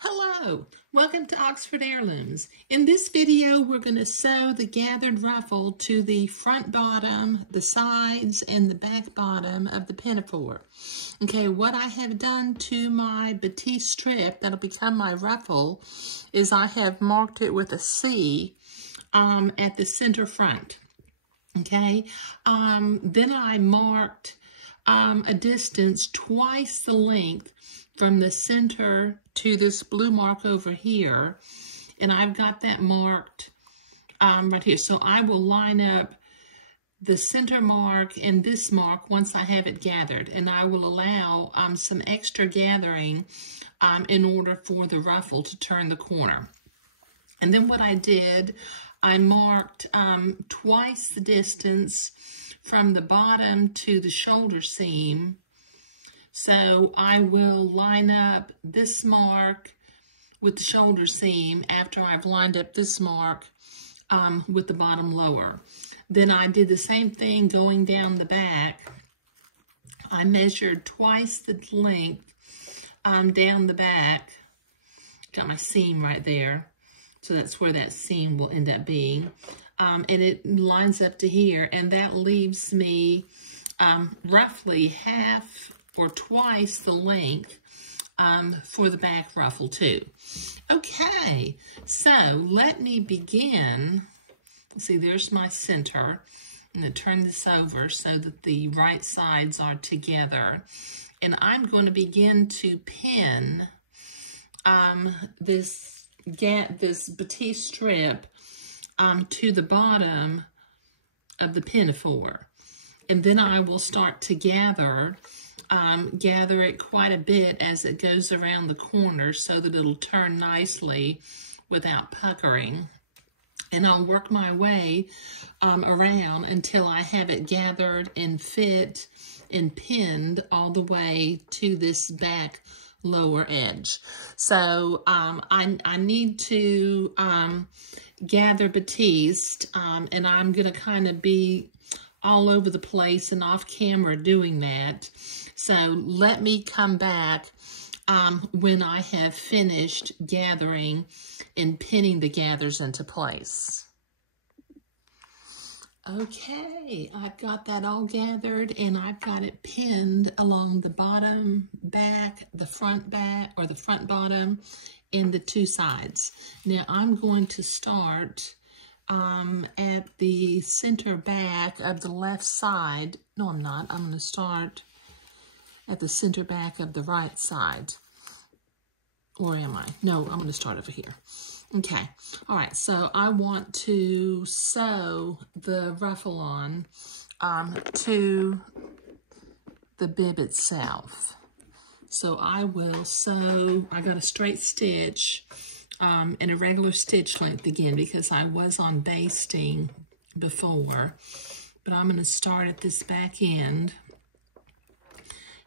Hello, welcome to Oxford Heirlooms. In this video, we're going to sew the gathered ruffle to the front bottom, the sides, and the back bottom of the pinafore. Okay, what I have done to my batiste strip that'll become my ruffle is I have marked it with a C at the center front. Okay, then I marked a distance twice the length from the center to this blue mark over here, and I've got that marked right here. So I will line up the center mark and this mark once I have it gathered, and I will allow some extra gathering in order for the ruffle to turn the corner. And then what I did, I marked twice the distance from the bottom to the shoulder seam. So I will line up this mark with the shoulder seam after I've lined up this mark with the bottom lower. Then I did the same thing going down the back. I measured twice the length down the back. Got my seam right there. So that's where that seam will end up being. And it lines up to here, and that leaves me roughly half or twice the length for the back ruffle too. Okay, so let me begin. See, there's my center. I'm going to turn this over so that the right sides are together. And I'm going to begin to pin this batiste strip to the bottom of the pinafore. And then I will start to gather it quite a bit as it goes around the corner so that it'll turn nicely without puckering. And I'll work my way around until I have it gathered and fit and pinned all the way to this back lower edge. So I need to gather batiste, and I'm going to kind of be all over the place and off camera doing that. So let me come back when I have finished gathering and pinning the gathers into place. Okay, I've got that all gathered, and I've got it pinned along the bottom back, the front back, or the front bottom, and the two sides. Now I'm going to start at the center back of the left side. No, I'm not. I'm going to start at the center back of the right side. Or am I? No, I'm going to start over here. Okay. All right. So I want to sew the ruffle on to the bib itself. So I will sew. I got a straight stitch and a regular stitch length again because I was on basting before. But I'm going to start at this back end.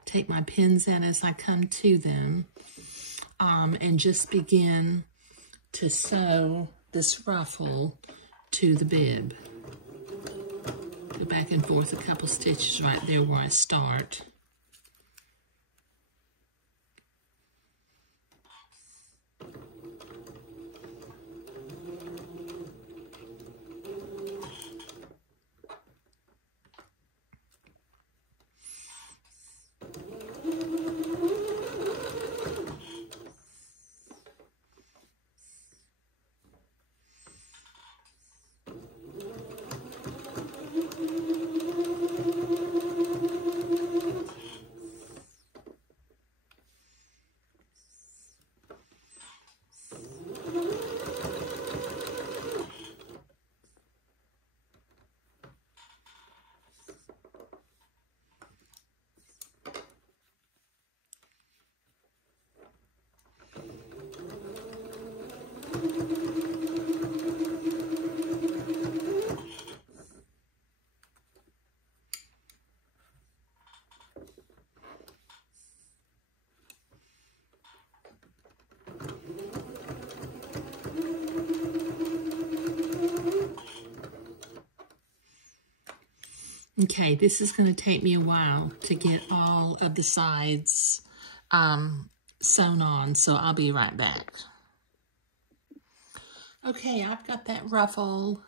Take my pins in as I come to them, and just begin to sew this ruffle to the bib. Go back and forth a couple stitches right there where I start. Okay, this is going to take me a while to get all of the sides sewn on, so I'll be right back. Okay, I've got that ruffle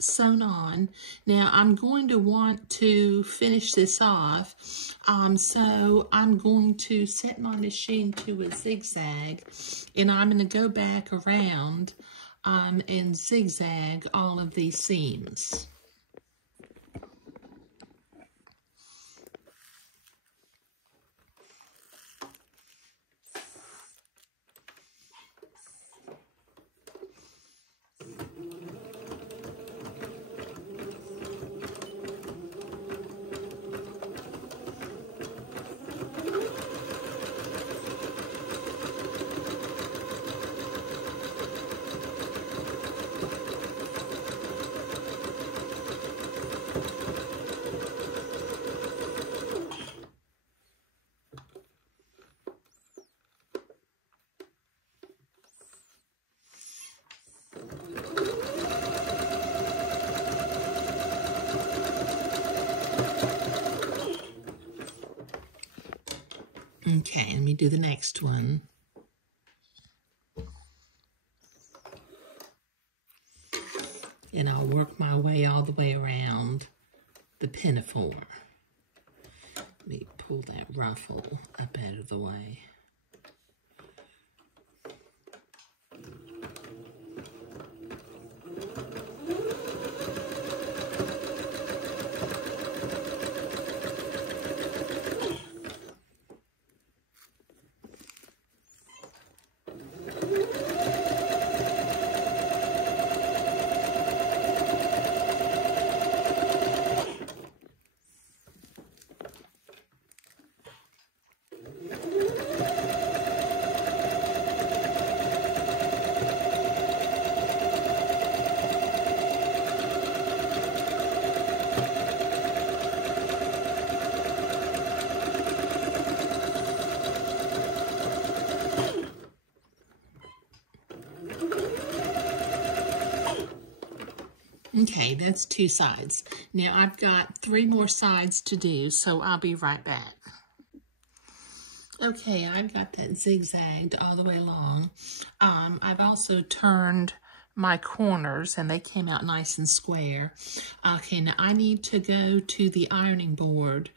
sewn on. Now I'm going to want to finish this off, so I'm going to set my machine to a zigzag, and I'm going to go back around and zigzag all of these seams. Okay, let me do the next one. And I'll work my way all the way around the pinafore. Let me pull that ruffle up out of the way. Okay, that's 2 sides. Now I've got 3 more sides to do, so I'll be right back. Okay, I've got that zigzagged all the way along. I've also turned my corners, and they came out nice and square. Okay, now I need to go to the ironing board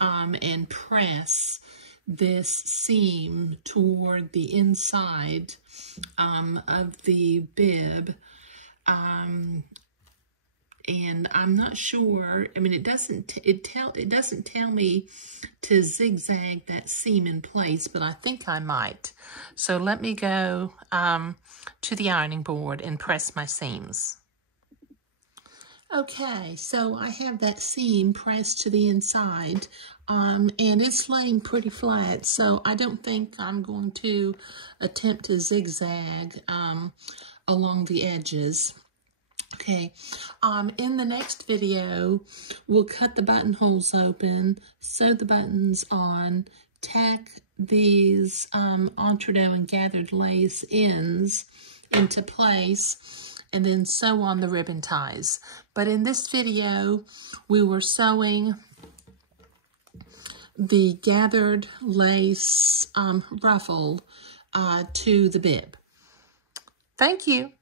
and press this seam toward the inside of the bib. And I'm not sure. I mean, it doesn't tell me to zigzag that seam in place, but I think I might. So let me go to the ironing board and press my seams. Okay, so I have that seam pressed to the inside, and it's laying pretty flat, so I don't think I'm going to attempt to zigzag along the edges. Okay, in the next video, we'll cut the buttonholes open, sew the buttons on, tack these entredot and gathered lace ends into place, and then sew on the ribbon ties. But in this video, we were sewing the gathered lace ruffle to the bib. Thank you.